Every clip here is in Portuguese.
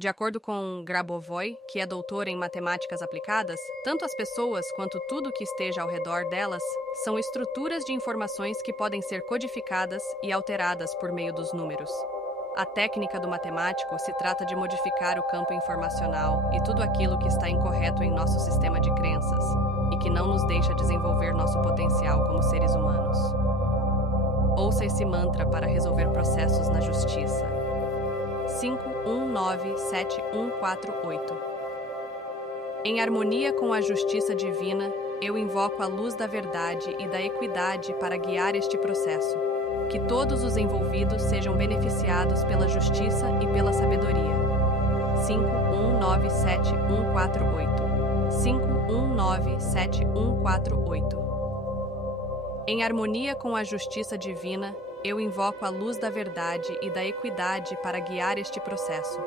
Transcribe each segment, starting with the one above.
De acordo com Grabovoi, que é doutora em matemáticas aplicadas, tanto as pessoas quanto tudo que esteja ao redor delas são estruturas de informações que podem ser codificadas e alteradas por meio dos números. A técnica do matemático se trata de modificar o campo informacional e tudo aquilo que está incorreto em nosso sistema de crenças e que não nos deixa desenvolver nosso potencial como seres humanos. Ouça esse mantra para resolver processos na justiça. 5197148. Em harmonia com a justiça divina, eu invoco a luz da verdade e da equidade para guiar este processo. Que todos os envolvidos sejam beneficiados pela justiça e pela sabedoria. 5197148. 5197148. Em harmonia com a justiça divina, eu invoco a luz da verdade e da equidade para guiar este processo.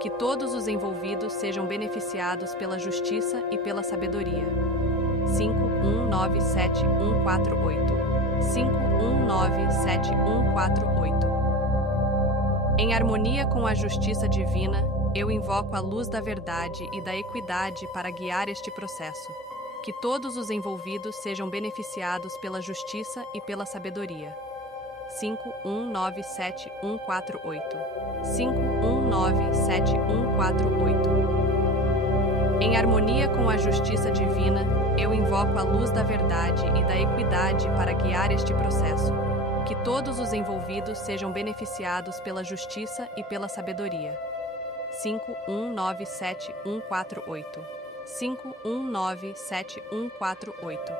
Que todos os envolvidos sejam beneficiados pela justiça e pela sabedoria. 5197148. 5197148. Em harmonia com a justiça divina, eu invoco a luz da verdade e da equidade para guiar este processo. Que todos os envolvidos sejam beneficiados pela justiça e pela sabedoria. 5197148. 5197148. Em harmonia com a justiça divina, eu invoco a luz da verdade e da equidade para guiar este processo. Que todos os envolvidos sejam beneficiados pela justiça e pela sabedoria. 5197148. 5197148.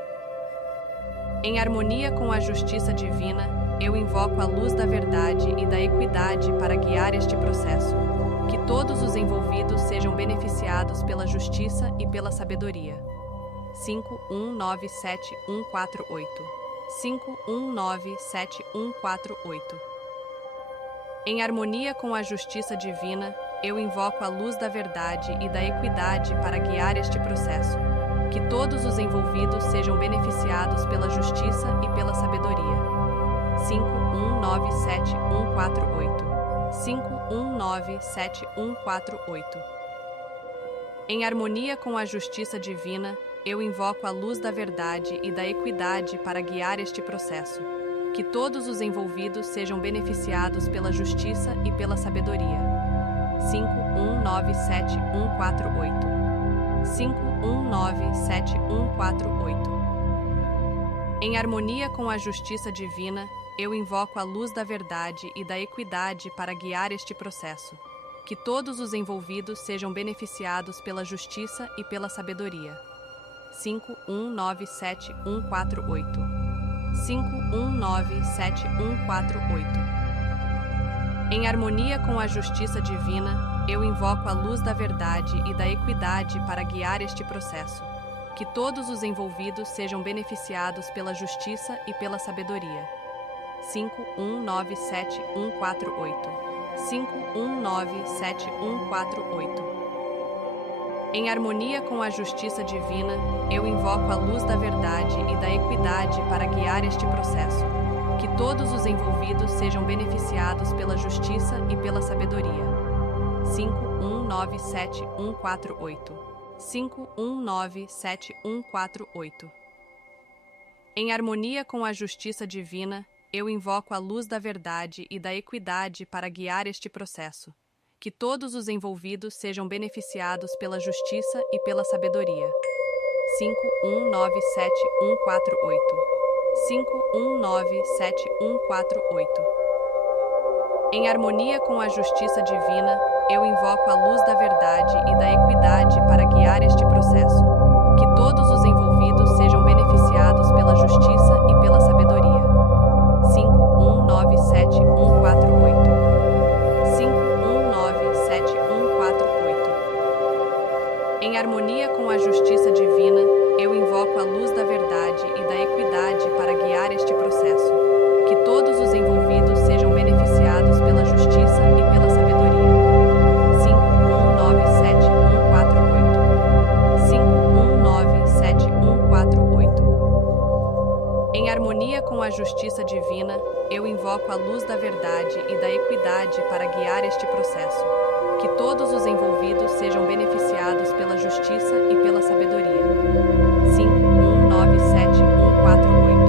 Em harmonia com a justiça divina, eu invoco a luz da verdade e da equidade para guiar este processo. Que todos os envolvidos sejam beneficiados pela justiça e pela sabedoria. 5197148. 5197148. Em harmonia com a justiça divina, eu invoco a luz da verdade e da equidade para guiar este processo. Que todos os envolvidos sejam beneficiados pela justiça e pela sabedoria. 5197148. 5197148. Em harmonia com a justiça divina, eu invoco a luz da verdade e da equidade para guiar este processo. Que todos os envolvidos sejam beneficiados pela justiça e pela sabedoria. 5197148. 5197148. Em harmonia com a justiça divina, eu invoco a luz da verdade e da equidade para guiar este processo. Que todos os envolvidos sejam beneficiados pela justiça e pela sabedoria. 5197148. 5197148. Em harmonia com a justiça divina, eu invoco a luz da verdade e da equidade para guiar este processo. Que todos os envolvidos sejam beneficiados pela justiça e pela sabedoria. 5197148. 5197148. Em harmonia com a justiça divina, eu invoco a luz da verdade e da equidade para guiar este processo. Que todos os envolvidos sejam beneficiados pela justiça e pela sabedoria. 5197148. 5197148. Em harmonia com a justiça divina, eu invoco a luz da verdade e da equidade para guiar este processo. Que todos os envolvidos sejam beneficiados pela justiça e pela sabedoria. 5197148. 5197148. Em harmonia com a justiça divina, eu invoco a luz da verdade e da equidade para guiar este processo. Que todos os envolvidos sejam beneficiados pela justiça e pela sabedoria. 5197148. 5197148. Em harmonia com a justiça divina, eu invoco a luz da verdade e da equidade para guiar este processo. Que todos os envolvidos sejam beneficiados pela justiça e pela sabedoria. 5197148. 5197148. Em harmonia com a justiça divina, eu invoco a luz da verdade e da equidade para guiar este processo. Que todos os envolvidos sejam beneficiados pela justiça e pela sabedoria. 5197-148.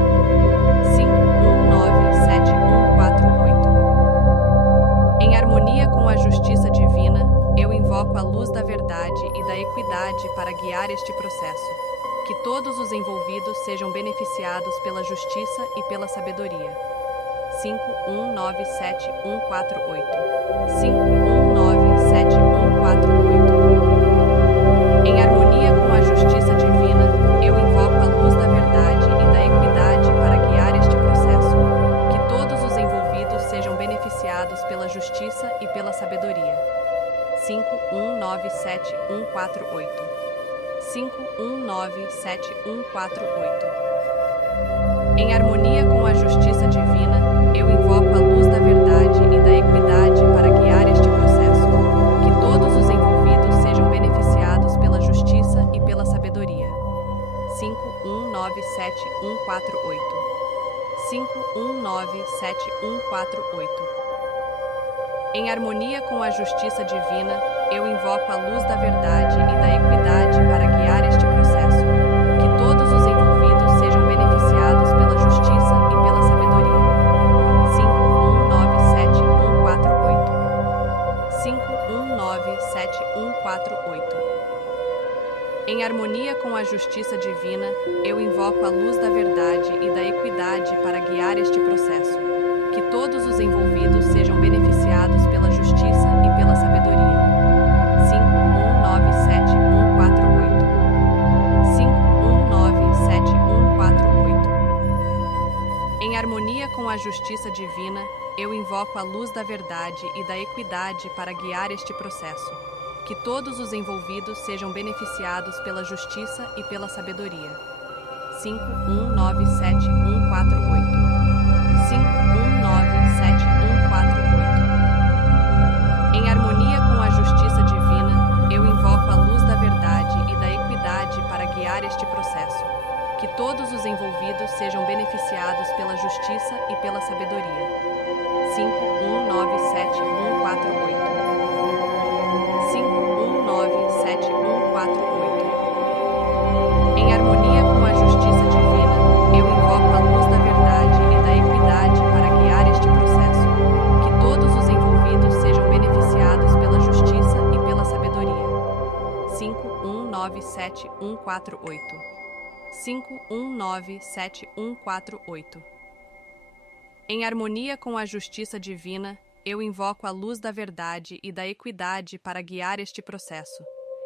5197-148. Em harmonia com a justiça divina, eu invoco a luz da verdade e da equidade para guiar este processo. Que todos os envolvidos sejam beneficiados pela justiça e pela sabedoria. 5197-148. 5197-148. Em harmonia com a justiça divina, eu invoco a luz da verdade e da equidade para guiar este processo. Que todos os envolvidos sejam beneficiados pela justiça e pela sabedoria. 5197-148. 5197-148. Em harmonia com a justiça divina, eu invoco a luz da verdade e da equidade para guiar este processo. Que todos os envolvidos sejam beneficiados pela justiça e pela sabedoria. 5197-148. 5197-148. Em harmonia com a justiça divina, eu invoco a luz da verdade e da equidade para guiar este processo. Que todos os envolvidos sejam beneficiados pela justiça e pela sabedoria. 5197-148. 5197-148. Em harmonia com a justiça divina, eu invoco a luz da verdade e da equidade para guiar este processo. Que todos os envolvidos sejam beneficiados pela justiça e pela sabedoria. 5197-148. 5197-148. Em harmonia com a justiça divina, eu invoco a luz da verdade e da equidade para guiar este processo. Que todos os envolvidos sejam beneficiados pela justiça e pela sabedoria. 5197-148. 5197-148. Em harmonia com a justiça divina, eu invoco a luz da verdade e da equidade para guiar este processo. Que todos os envolvidos sejam beneficiados pela justiça e pela sabedoria. 5197-148. 5197-148. Em harmonia com a justiça divina, eu invoco a luz da verdade e da equidade para guiar este processo. Que todos os envolvidos sejam beneficiados pela justiça e pela sabedoria. 5197-148. 5197-148. Em harmonia com a justiça divina, eu invoco a luz da verdade e da equidade para guiar este processo.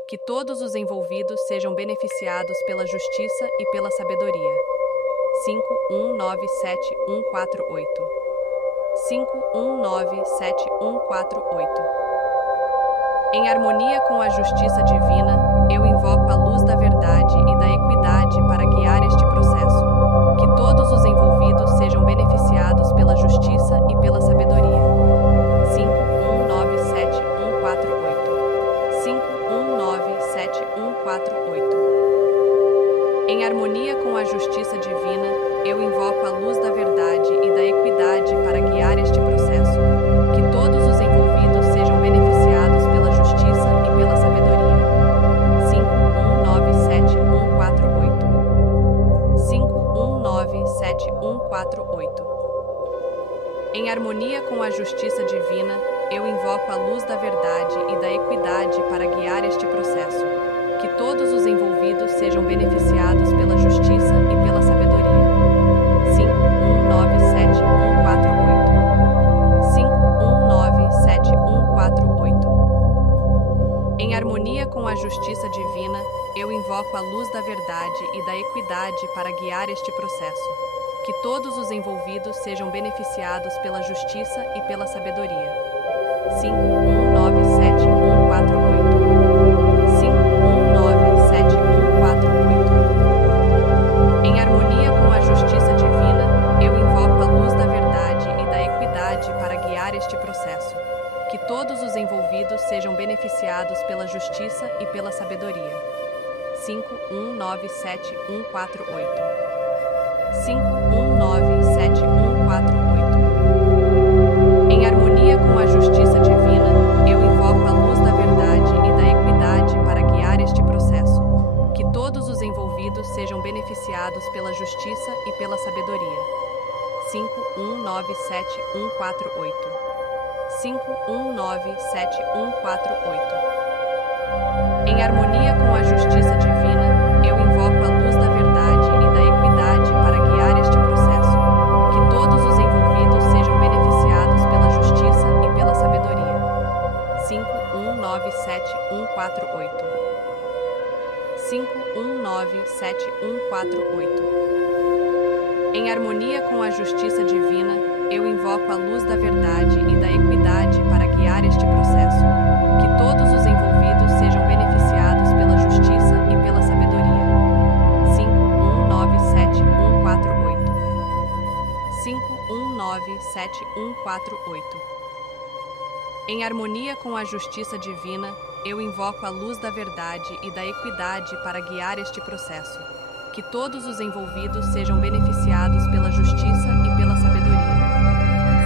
Que todos os envolvidos sejam beneficiados pela justiça e pela sabedoria. 5197-148. 5197-148. Em harmonia com a justiça divina, eu invoco a luz da verdade e da equidade para guiar este processo. Que todos os envolvidos sejam beneficiados pela justiça e pela sabedoria. 5197-148. 5197-148. Em harmonia com a justiça divina, eu invoco a luz da verdade e da equidade para guiar este processo. Que todos os envolvidos sejam beneficiados pela justiça e pela sabedoria. 5197-148. 5197-148. Em harmonia com a justiça divina, eu invoco a luz da verdade e da equidade para guiar este processo. Que todos os envolvidos sejam beneficiados pela justiça e pela sabedoria. 5197-148. 5197-148. Em harmonia com a justiça divina, eu invoco a luz da verdade e da equidade para guiar este processo. Que todos os envolvidos sejam beneficiados pela justiça e pela sabedoria. 5197-148. 5197-148. Em harmonia com a justiça divina, eu invoco a luz da verdade e da equidade para guiar este processo. Que todos os envolvidos sejam beneficiados pela justiça e pela sabedoria. 5197-148. 5197-148. Em harmonia com a justiça divina, eu invoco invoco a luz da verdade e da equidade para guiar este processo. Que todos os envolvidos sejam beneficiados pela justiça e pela sabedoria. 5197-148. 5197-148. Em harmonia com a justiça divina, eu invoco a luz da verdade e da equidade para guiar este processo. Que todos os envolvidos sejam beneficiados pela justiça e pela sabedoria. 5197-148. 5197-148. Em harmonia com a justiça divina, eu invoco a luz da verdade e da equidade para guiar este processo. Que todos os envolvidos sejam beneficiados pela justiça e pela sabedoria. 5197-148. 5197-148. Em harmonia com a justiça divina, eu invoco a luz da verdade e da equidade para guiar este processo. Que todos os envolvidos sejam beneficiados pela justiça e pela sabedoria.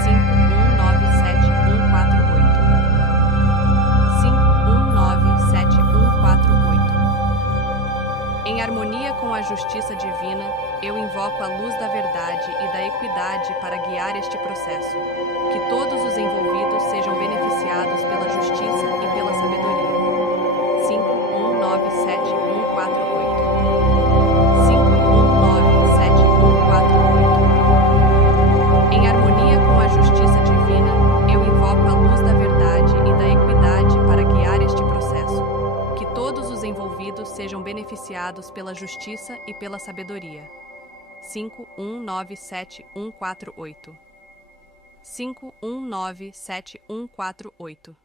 5197-148. 5197-148. Em harmonia com a justiça divina, eu invoco a luz da verdade e da equidade para guiar este processo. Que todos os envolvidos sejam beneficiados pela justiça e pela sabedoria. 5197-148. 5197-148. Em harmonia com a justiça divina, eu invoco a luz da verdade e da equidade para guiar este processo. Que todos os envolvidos sejam beneficiados pela justiça e pela sabedoria. 5197-148. 5197-148.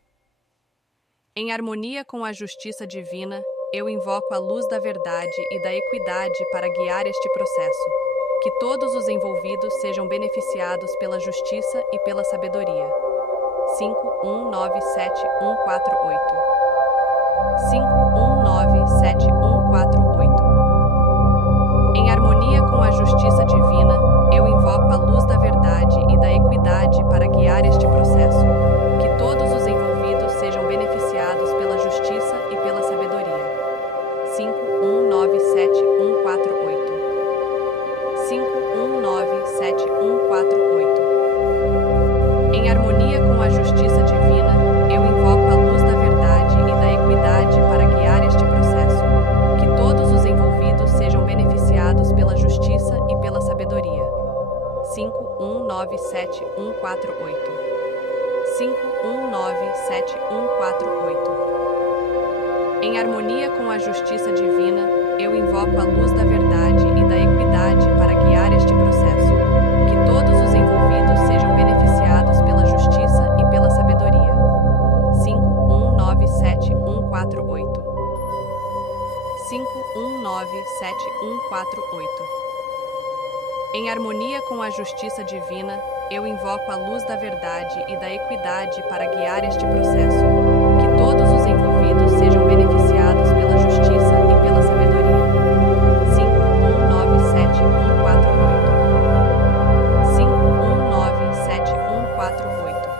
Em harmonia com a justiça divina, eu invoco a luz da verdade e da equidade para guiar este processo. Que todos os envolvidos sejam beneficiados pela justiça e pela sabedoria. 5197-148. 5197-148. Em harmonia com a justiça divina, eu invoco a luz da verdade e da equidade para guiar este processo. Que todos os envolvidos sejam beneficiados pela justiça e pela sabedoria. 5197-148. 5197-148. Em harmonia com a justiça divina, eu invoco a luz da verdade e da equidade para guiar este processo. Que todos os envolvidos sejam beneficiados pela justiça e pela sabedoria. 5197-148. 5197-148. Em harmonia com a justiça divina, eu invoco a luz da verdade e da equidade para guiar este processo. Que todos os envolvidos sejam beneficiados pela justiça e pela sabedoria. 5197-148. 5197-148. Em harmonia com a justiça divina, eu invoco a luz da verdade e da equidade para guiar este processo. Que todos os envolvidos sejam beneficiados pela justiça e pela sabedoria. 5197-148. 5197-148.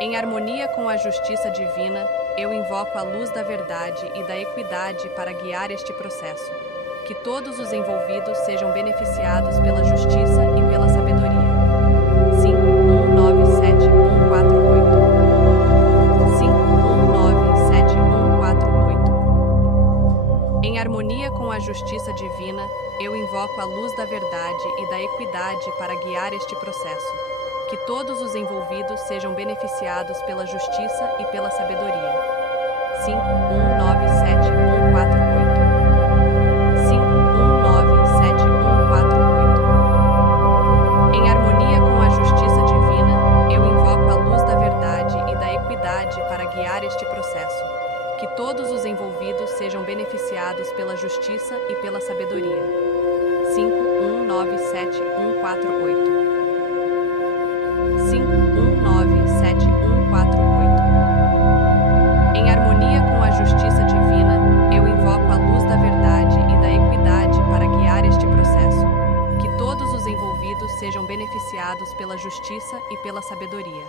Em harmonia com a justiça divina, eu invoco a luz da verdade e da equidade para guiar este processo. Que todos os envolvidos sejam beneficiados pela justiça e pela sabedoria. 5197-148. 5197-148. Em harmonia com a justiça divina, eu invoco a luz da verdade e da equidade para guiar este processo. Que todos os envolvidos sejam beneficiados pela justiça e pela sabedoria. 5197-148. 5197-148. Em harmonia com a justiça divina, eu invoco a luz da verdade e da equidade para guiar este processo. Que todos os envolvidos sejam beneficiados pela justiça e pela sabedoria. 5197-148. 5197-148. Em harmonia com a justiça divina, eu invoco a luz da verdade e da equidade para guiar este processo. Que todos os envolvidos sejam beneficiados pela justiça e pela sabedoria.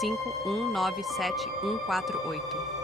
5197-148.